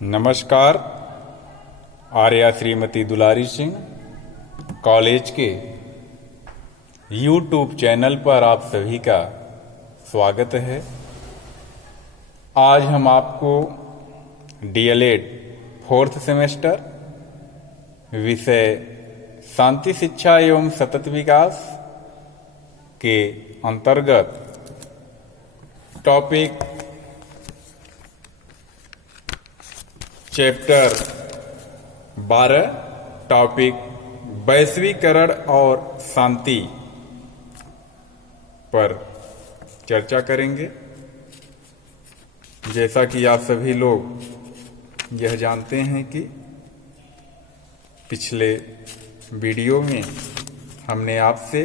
नमस्कार। आर्या श्रीमती दुलारी सिंह कॉलेज के YouTube channel पर आप सभी का स्वागत है। आज हम आपको DLED 4th सेमेस्टर विषय शांति शिक्षा एवं सतत विकास के अंतर्गत टॉपिक चैप्टर 12 टॉपिक वैश्वीकरण और शांति पर चर्चा करेंगे। जैसा कि आप सभी लोग यह जानते हैं कि पिछले वीडियो में हमने आपसे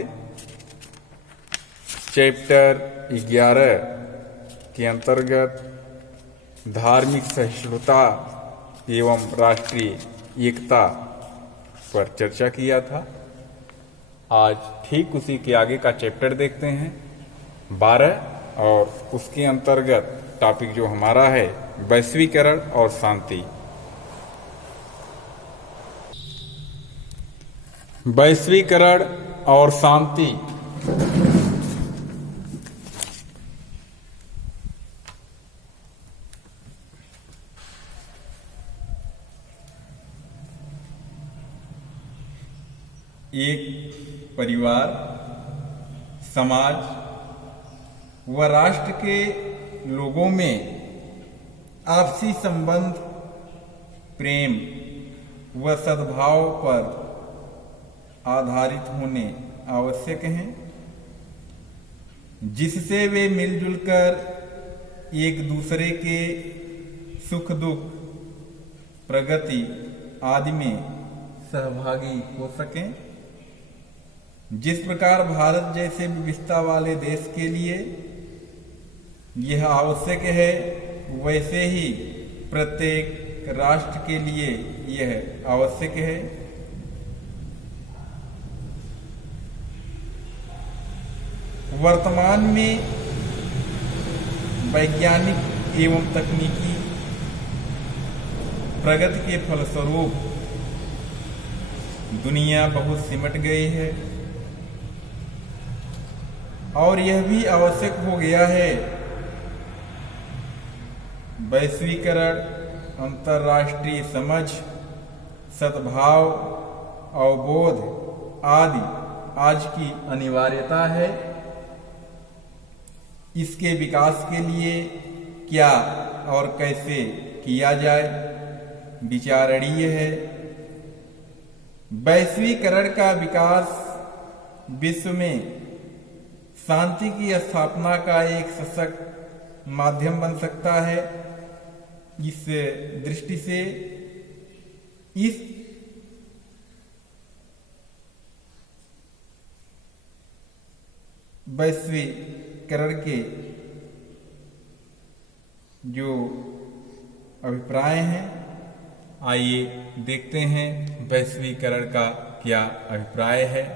चैप्टर 11 के अंतर्गत धार्मिक सहिष्णुता एवं राष्ट्रीय एकता पर चर्चा किया था। आज ठीक उसी के आगे का चैप्टर देखते हैं 12 और उसके अंतर्गत टॉपिक जो हमारा है वैश्वीकरण और शांति। वैश्वीकरण और शांति एक परिवार, समाज व राष्ट्र के लोगों में आपसी संबंध, प्रेम व सद्भाव पर आधारित होने आवश्यक हैं, जिससे वे मिलजुल कर एक दूसरे के सुख दुख, प्रगति आदि में सहभागी हो सकें। जिस प्रकार भारत जैसे विविधता वाले देश के लिए यह आवश्यक है, वैसे ही प्रत्येक राष्ट्र के लिए यह आवश्यक है। वर्तमान में वैज्ञानिक एवं तकनीकी प्रगति के फलस्वरूप दुनिया बहुत सिमट गई है और यह भी आवश्यक हो गया है। वैश्वीकरण, अंतर्राष्ट्रीय समझ, सद्भाव, अवबोध आदि आज की अनिवार्यता है। इसके विकास के लिए क्या और कैसे किया जाए, विचारणीय है। वैश्वीकरण का विकास विश्व में शांति की स्थापना का एक सशक्त माध्यम बन सकता है। इस दृष्टि से इस वैश्वीकरण के जो अभिप्राय हैं, आइए देखते हैं वैश्वीकरण का क्या अभिप्राय है।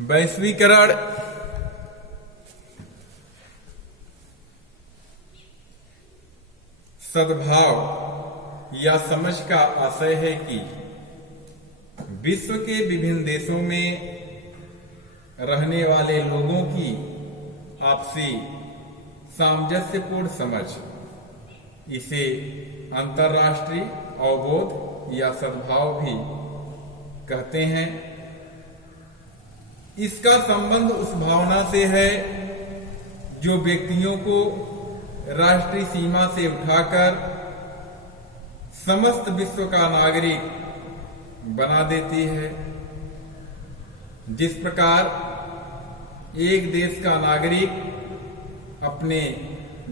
वैश्वीकरण सद्भाव या समझ का आशय है कि विश्व के विभिन्न देशों में रहने वाले लोगों की आपसी सामंजस्यपूर्ण समझ, इसे अंतर्राष्ट्रीय अवबोध या सद्भाव भी कहते हैं। इसका संबंध उस भावना से है जो व्यक्तियों को राष्ट्रीय सीमा से उठाकर समस्त विश्व का नागरिक बना देती है। जिस प्रकार एक देश का नागरिक अपने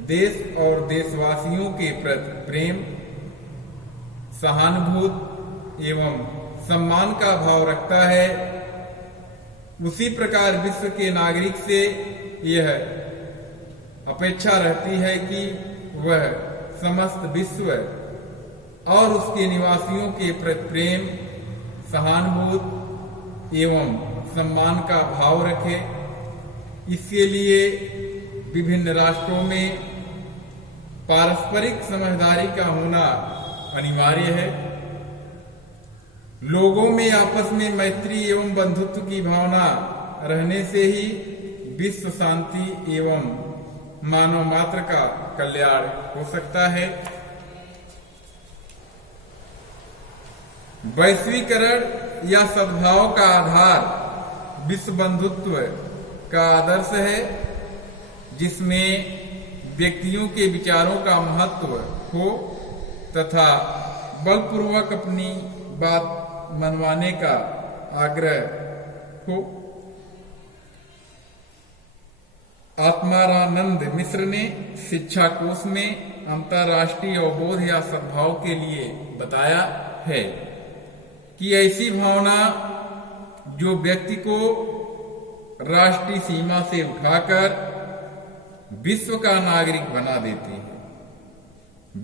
देश और देशवासियों के प्रति प्रेम, सहानुभूति एवं सम्मान का भाव रखता है, उसी प्रकार विश्व के नागरिक से यह अपेक्षा रहती है कि वह समस्त विश्व और उसके निवासियों के प्रति प्रेम, सहानुभूति एवं सम्मान का भाव रखे। इसके लिए विभिन्न राष्ट्रों में पारस्परिक समझदारी का होना अनिवार्य है। लोगों में आपस में मैत्री एवं बंधुत्व की भावना रहने से ही विश्व शांति एवं मानव मात्र का कल्याण हो सकता है। वैश्वीकरण या सद्भाव का आधार विश्व बंधुत्व का आदर्श है, जिसमें व्यक्तियों के विचारों का महत्व हो तथा बलपूर्वक अपनी बात मनवाने का आग्रह हो। आत्मारानंद मिश्र ने शिक्षा कोश में अंतर्राष्ट्रीय अवबोध या सद्भाव के लिए बताया है कि ऐसी भावना जो व्यक्ति को राष्ट्रीय सीमा से उठाकर विश्व का नागरिक बना देती है,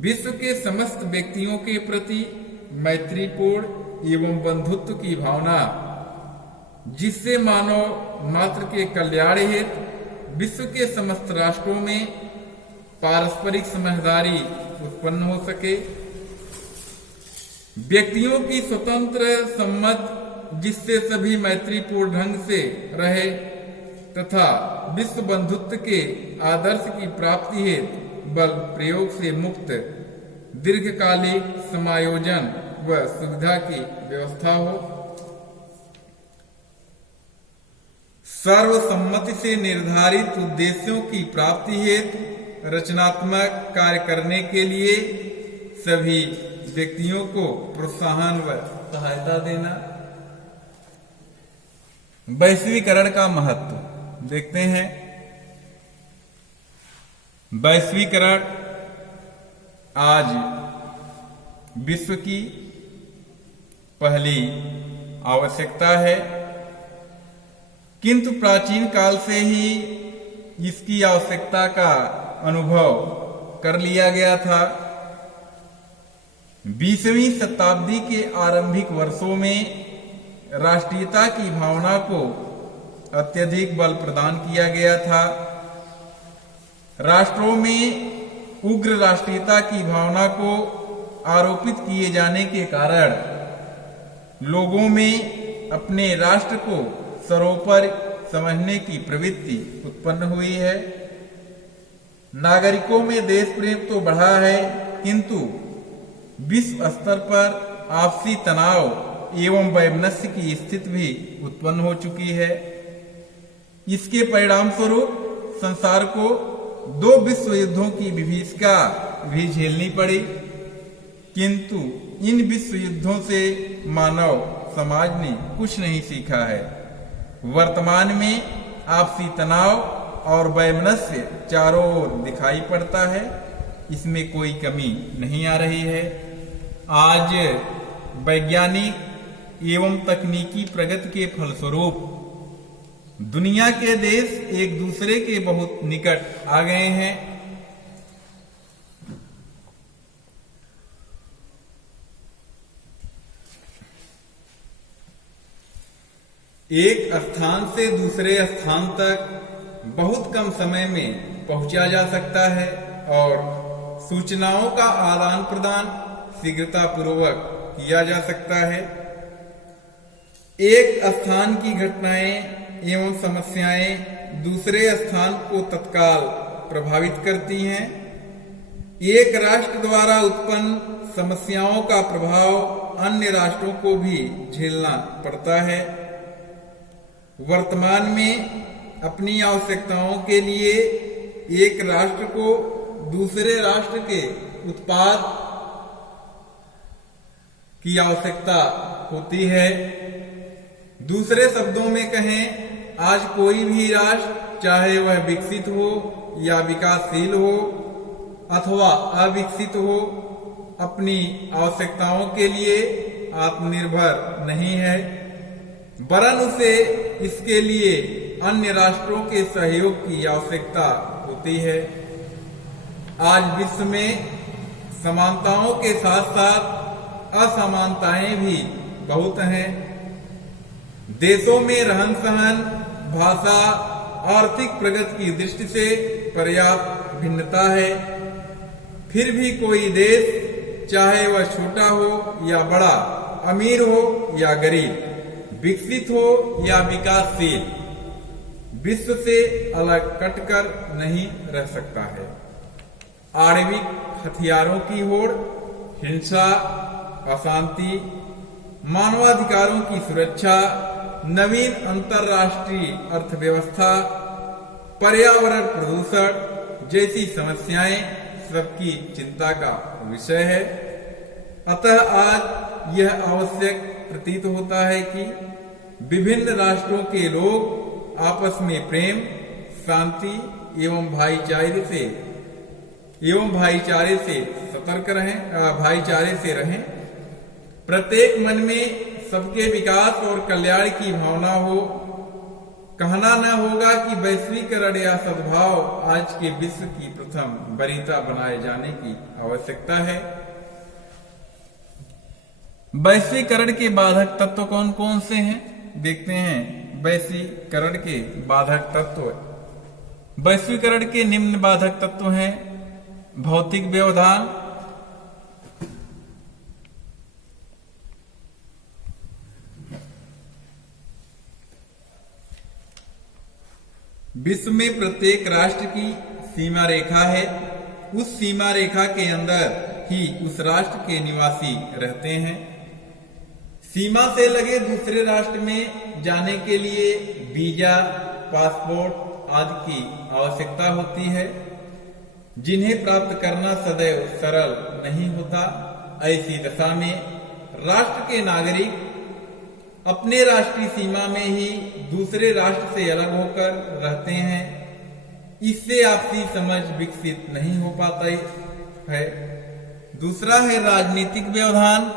विश्व के समस्त व्यक्तियों के प्रति मैत्रीपूर्ण एवं बंधुत्व की भावना, जिससे मानव मात्र के कल्याण हेतु विश्व के समस्त राष्ट्रों में पारस्परिक समझदारी उत्पन्न हो सके, व्यक्तियों की स्वतंत्र सम्मत, जिससे सभी मैत्रीपूर्ण ढंग से रहे तथा विश्व बंधुत्व के आदर्श की प्राप्ति हेतु बल प्रयोग से मुक्त दीर्घकालिक समायोजन व सुविधा की व्यवस्था हो। सर्वसम्मति से निर्धारित उद्देश्यों की प्राप्ति हेतु रचनात्मक कार्य करने के लिए सभी व्यक्तियों को प्रोत्साहन व सहायता देना। वैश्वीकरण का महत्व देखते हैं। वैश्वीकरण आज विश्व की पहली आवश्यकता है, किंतु प्राचीन काल से ही इसकी आवश्यकता का अनुभव कर लिया गया था। 20वीं शताब्दी के आरंभिक वर्षों में राष्ट्रीयता की भावना को अत्यधिक बल प्रदान किया गया था। राष्ट्रों में उग्र राष्ट्रीयता की भावना को आरोपित किए जाने के कारण लोगों में अपने राष्ट्र को सर्वोपरि समझने की प्रवृत्ति उत्पन्न हुई है। नागरिकों में देश प्रेम तो बढ़ा है, किंतु विश्व स्तर पर आपसी तनाव एवं वैमनस्य की स्थिति भी उत्पन्न हो चुकी है। इसके परिणाम स्वरूप संसार को 2 विश्व युद्धों की विभीषिका भी झेलनी पड़ी, किंतु इन विश्व युद्धों से मानव समाज ने कुछ नहीं सीखा है। वर्तमान में आपसी तनाव और वैमनस्य चारों ओर दिखाई पड़ता है, इसमें कोई कमी नहीं आ रही है। आज वैज्ञानिक एवं तकनीकी प्रगति के फलस्वरूप दुनिया के देश एक दूसरे के बहुत निकट आ गए हैं। एक स्थान से दूसरे स्थान तक बहुत कम समय में पहुंचा जा सकता है और सूचनाओं का आदान प्रदान शीघ्रता पूर्वक किया जा सकता है। एक स्थान की घटनाएं एवं समस्याएं दूसरे स्थान को तत्काल प्रभावित करती हैं। एक राष्ट्र द्वारा उत्पन्न समस्याओं का प्रभाव अन्य राष्ट्रों को भी झेलना पड़ता है। वर्तमान में अपनी आवश्यकताओं के लिए एक राष्ट्र को दूसरे राष्ट्र के उत्पाद की आवश्यकता होती है। दूसरे शब्दों में कहें, आज कोई भी राष्ट्र, चाहे वह विकसित हो या विकासशील हो अथवा अविकसित हो, अपनी आवश्यकताओं के लिए आत्मनिर्भर नहीं है, वरन उसे इसके लिए अन्य राष्ट्रों के सहयोग की आवश्यकता होती है। आज विश्व में समानताओं के साथ साथ असमानताएं भी बहुत हैं। देशों में रहन सहन, भाषा, आर्थिक प्रगति की दृष्टि से पर्याप्त भिन्नता है, फिर भी कोई देश, चाहे वह छोटा हो या बड़ा, अमीर हो या गरीब, विकसित हो या विकासशील, विश्व से अलग कटकर नहीं रह सकता है। आणविक हथियारों की होड़, हिंसा, अशांति, मानवाधिकारों की सुरक्षा, नवीन अंतर्राष्ट्रीय अर्थव्यवस्था, पर्यावरण प्रदूषण जैसी समस्याएं सबकी चिंता का विषय है। अतः आज यह आवश्यक प्रतीत होता है कि विभिन्न राष्ट्रों के लोग आपस में प्रेम, शांति एवं भाईचारे से सतर्क रहें, भाईचारे से रहें। प्रत्येक मन में सबके विकास और कल्याण की भावना हो। कहना न होगा कि वैश्वीकरण या सद्भाव आज के विश्व की प्रथम वरीयता बनाए जाने की आवश्यकता है। वैश्वीकरण के बाधक तत्व कौन कौन से हैं? देखते हैं वैश्वीकरण के बाधक तत्व। वैश्वीकरण के निम्न बाधक तत्व हैं: भौतिक व्यवधान, विश्व में प्रत्येक राष्ट्र की सीमा रेखा है। उस सीमा रेखा के अंदर ही उस राष्ट्र के निवासी रहते हैं। सीमा से लगे दूसरे राष्ट्र में जाने के लिए वीजा, पासपोर्ट आदि की आवश्यकता होती है, जिन्हें प्राप्त करना सदैव सरल नहीं होता। ऐसी दशा में राष्ट्र के नागरिक अपने राष्ट्रीय सीमा में ही दूसरे राष्ट्र से अलग होकर रहते हैं। इससे आपसी समझ विकसित नहीं हो पाता है। दूसरा है राजनीतिक व्यवधान।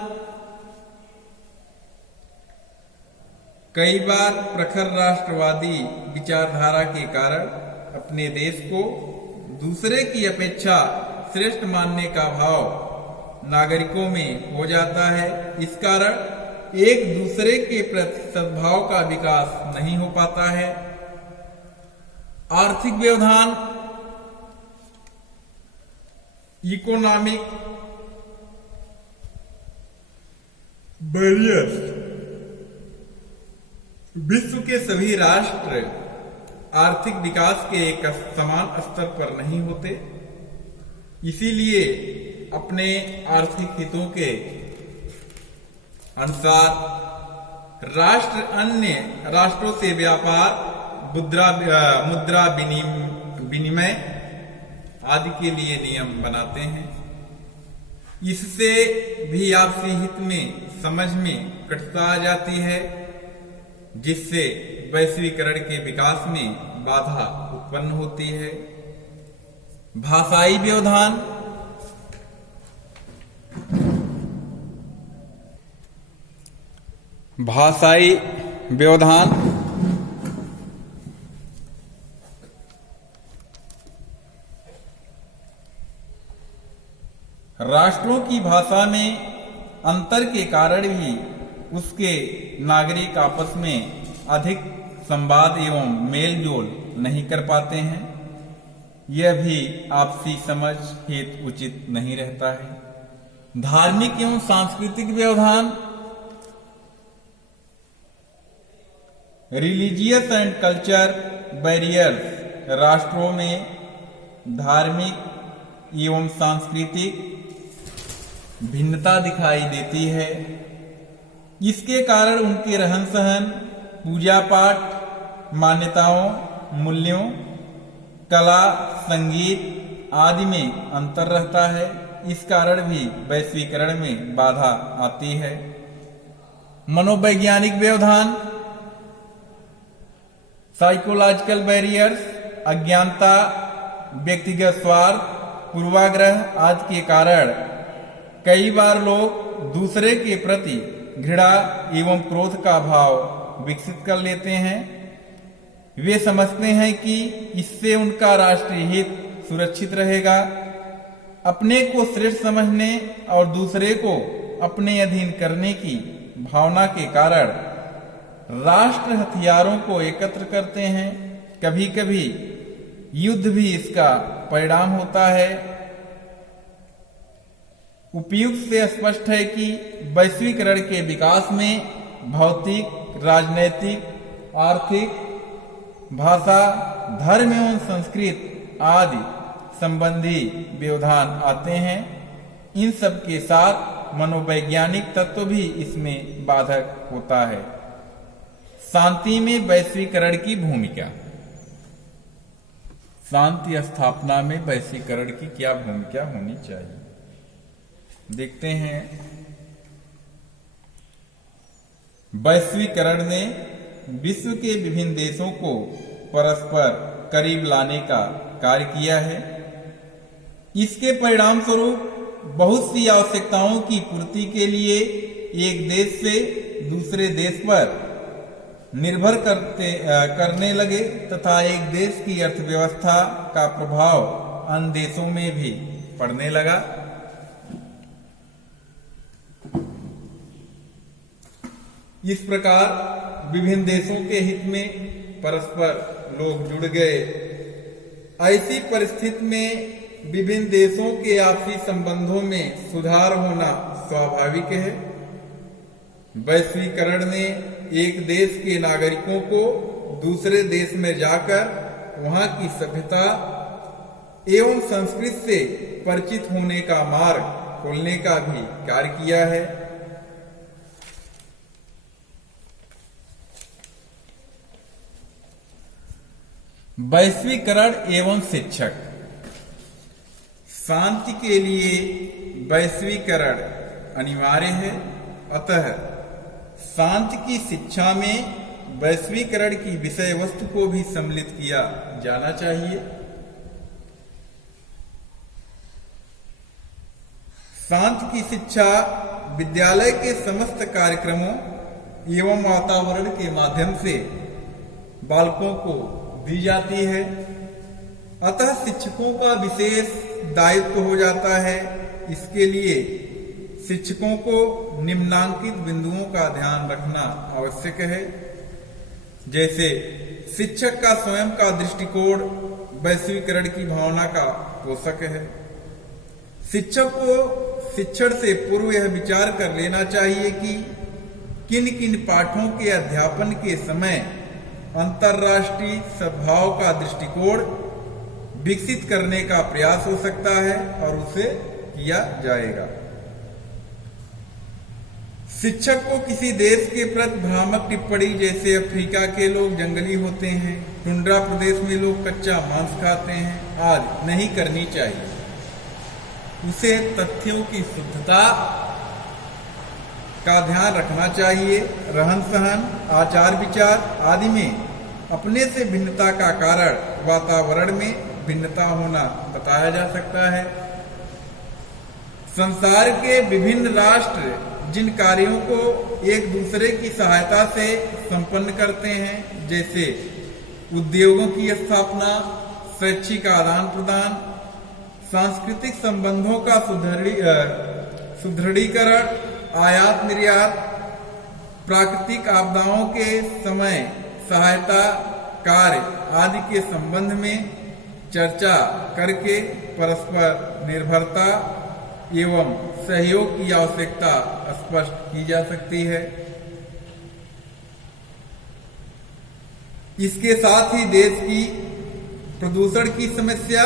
कई बार प्रखर राष्ट्रवादी विचारधारा के कारण अपने देश को दूसरे की अपेक्षा श्रेष्ठ मानने का भाव नागरिकों में हो जाता है। इस कारण एक दूसरे के प्रति सद्भाव का विकास नहीं हो पाता है। आर्थिक व्यवधान, इकोनॉमिक बैरियर्स। विश्व के सभी राष्ट्र आर्थिक विकास के एक समान स्तर पर नहीं होते। इसीलिए अपने आर्थिक हितों के अनुसार राष्ट्र अन्य राष्ट्रों से व्यापार, मुद्रा विनिमय आदि के लिए नियम बनाते हैं। इससे भी आपसी हित में समझ में कटुता आ जाती है, जिससे वैश्वीकरण के विकास में बाधा उत्पन्न होती है। भाषाई व्यवधान, भाषाई व्यवधान राष्ट्रों की भाषा में अंतर के कारण भी उसके नागरिक आपस में अधिक संवाद एवं मेल जोल नहीं कर पाते हैं। यह भी आपसी समझ हेतु उचित नहीं रहता है। धार्मिक एवं सांस्कृतिक व्यवधान, रिलीजियस एंड कल्चर बैरियर्स राष्ट्रों में धार्मिक एवं सांस्कृतिक भिन्नता दिखाई देती है। इसके कारण उनके रहन सहन, पूजा पाठ, मान्यताओं, मूल्यों, कला, संगीत आदि में अंतर रहता है। इस कारण भी वैश्वीकरण में बाधा आती है। मनोवैज्ञानिक व्यवधान, साइकोलॉजिकल बैरियर्स, अज्ञानता, व्यक्तिगत स्वार्थ, पूर्वाग्रह आदि के कारण कई बार लोग दूसरे के प्रति घृणा एवं क्रोध का भाव विकसित कर लेते हैं। वे समझते हैं कि इससे उनका राष्ट्रीय हित सुरक्षित रहेगा। अपने को श्रेष्ठ समझने और दूसरे को अपने अधीन करने की भावना के कारण राष्ट्र हथियारों को एकत्र करते हैं। कभी कभी युद्ध भी इसका परिणाम होता है। उपयुक्त से स्पष्ट है कि वैश्वीकरण के विकास में भौतिक, राजनैतिक, आर्थिक, भाषा, धर्म एवं संस्कृत आदि संबंधी व्यवधान आते हैं। इन सब के साथ मनोवैज्ञानिक तत्व भी इसमें बाधक होता है। शांति में वैश्वीकरण की भूमिका। शांति स्थापना में वैश्वीकरण की क्या भूमिका होनी चाहिए, देखते हैं। वैश्वीकरण ने विश्व के विभिन्न देशों को परस्पर करीब लाने का कार्य किया है। इसके परिणाम स्वरूप बहुत सी आवश्यकताओं की पूर्ति के लिए एक देश से दूसरे देश पर निर्भर करने लगे तथा एक देश की अर्थव्यवस्था का प्रभाव अन्य देशों में भी पड़ने लगा। इस प्रकार विभिन्न देशों के हित में परस्पर लोग जुड़ गए। ऐसी परिस्थिति में विभिन्न देशों के आपसी संबंधों में सुधार होना स्वाभाविक है। वैश्वीकरण ने एक देश के नागरिकों को दूसरे देश में जाकर वहां की सभ्यता एवं संस्कृति से परिचित होने का मार्ग खोलने का भी कार्य किया है। वैश्वीकरण एवं शिक्षक। शांति के लिए वैश्वीकरण अनिवार्य है। अतः शांति की शिक्षा में वैश्वीकरण की विषय वस्तु को भी सम्मिलित किया जाना चाहिए। शांति की शिक्षा विद्यालय के समस्त कार्यक्रमों एवं वातावरण के माध्यम से बालकों को दी जाती है। अतः शिक्षकों का विशेष दायित्व हो जाता है। इसके लिए शिक्षकों को निम्नांकित बिंदुओं का ध्यान रखना आवश्यक है। जैसे शिक्षक का स्वयं का दृष्टिकोण वैश्वीकरण की भावना का पोषक है। शिक्षक को शिक्षण से पूर्व यह विचार कर लेना चाहिए कि किन किन पाठों के अध्यापन के समय अंतर्राष्ट्रीय सद्भाव का दृष्टिकोण विकसित करने का प्रयास हो सकता है और उसे किया जाएगा। शिक्षक को किसी देश के प्रति भ्रामक टिप्पणी, जैसे अफ्रीका के लोग जंगली होते हैं, टुंड्रा प्रदेश में लोग कच्चा मांस खाते हैं, आदि नहीं करनी चाहिए। उसे तथ्यों की शुद्धता का ध्यान रखना चाहिए। रहन सहन, आचार विचार आदि में अपने से भिन्नता का कारण वातावरण में भिन्नता होना बताया जा सकता है। संसार के विभिन्न राष्ट्र जिन कार्यों को एक दूसरे की सहायता से संपन्न करते हैं, जैसे उद्योगों की स्थापना, शैक्षिक आदान प्रदान, सांस्कृतिक संबंधों का सुदृढ़ीकरण, आयात निर्यात, प्राकृतिक आपदाओं के समय सहायता कार्य आदि के संबंध में चर्चा करके परस्पर निर्भरता एवं सहयोग की आवश्यकता स्पष्ट की जा सकती है। इसके साथ ही देश की प्रदूषण की समस्या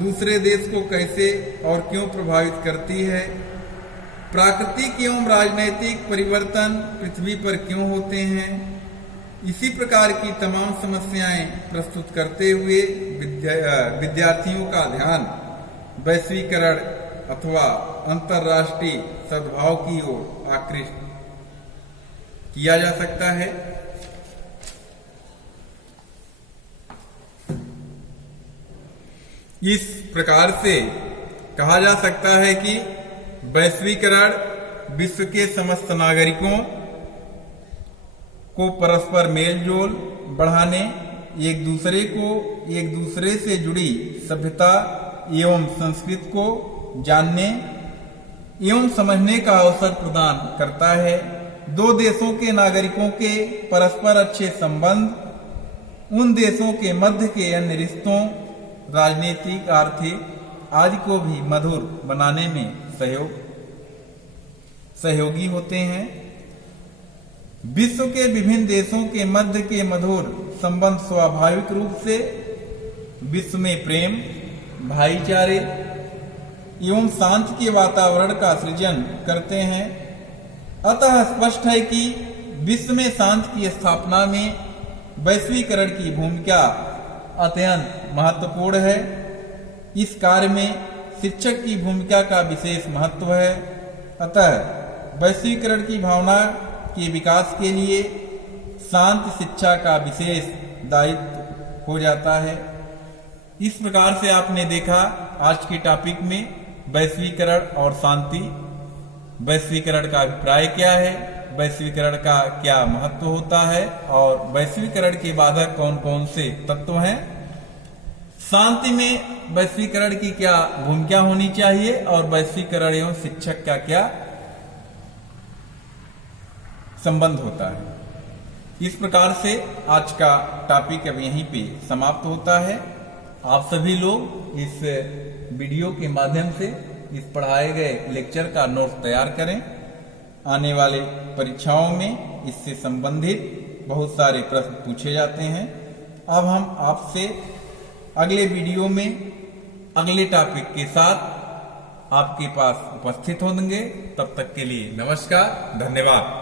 दूसरे देश को कैसे और क्यों प्रभावित करती है, प्राकृतिक एवं राजनैतिक परिवर्तन पृथ्वी पर क्यों होते हैं, इसी प्रकार की तमाम समस्याएं प्रस्तुत करते हुए विद्यार्थियों का ध्यान वैश्वीकरण अथवा अंतर्राष्ट्रीय सद्भाव की ओर आकृष्ट किया जा सकता है। इस प्रकार से कहा जा सकता है कि वैश्वीकरण विश्व के समस्त नागरिकों को परस्पर मेलजोल बढ़ाने, एक दूसरे से जुड़ी सभ्यता एवं संस्कृति को जानने एवं समझने का अवसर प्रदान करता है। दो देशों के नागरिकों के परस्पर अच्छे संबंध उन देशों के मध्य के अन्य रिश्तों, राजनीतिक, आर्थिक आदि को भी मधुर बनाने में सहयोग सहयोगी होते हैं। विश्व के विभिन्न देशों के मध्य के मधुर संबंध स्वाभाविक रूप से विश्व में प्रेम, भाईचारे एवं शांति के वातावरण का सृजन करते हैं। अतः स्पष्ट है कि विश्व में शांति की स्थापना में वैश्वीकरण की भूमिका अत्यंत महत्वपूर्ण है। इस कार्य में शिक्षक की भूमिका का विशेष महत्व है। अतः वैश्वीकरण की भावना के विकास के लिए शांति शिक्षा का विशेष दायित्व हो जाता है। इस प्रकार से आपने देखा आज के टॉपिक में वैश्वीकरण और शांति, वैश्वीकरण का अभिप्राय क्या है, वैश्वीकरण का क्या महत्व होता है और वैश्वीकरण के बाधक कौन कौन से तत्व हैं, शांति में वैश्वीकरण की क्या भूमिका होनी चाहिए और वैश्वीकरण एवं शिक्षक का क्या संबंध होता है। इस प्रकार से आज का टॉपिक अब यहीं पे समाप्त होता है। आप सभी लोग इस वीडियो के माध्यम से इस पढ़ाए गए लेक्चर का नोट तैयार करें। आने वाले परीक्षाओं में इससे संबंधित बहुत सारे प्रश्न पूछे जाते हैं। अब हम आपसे अगले वीडियो में अगले टॉपिक के साथ आपके पास उपस्थित होंगे। तब तक के लिए नमस्कार, धन्यवाद।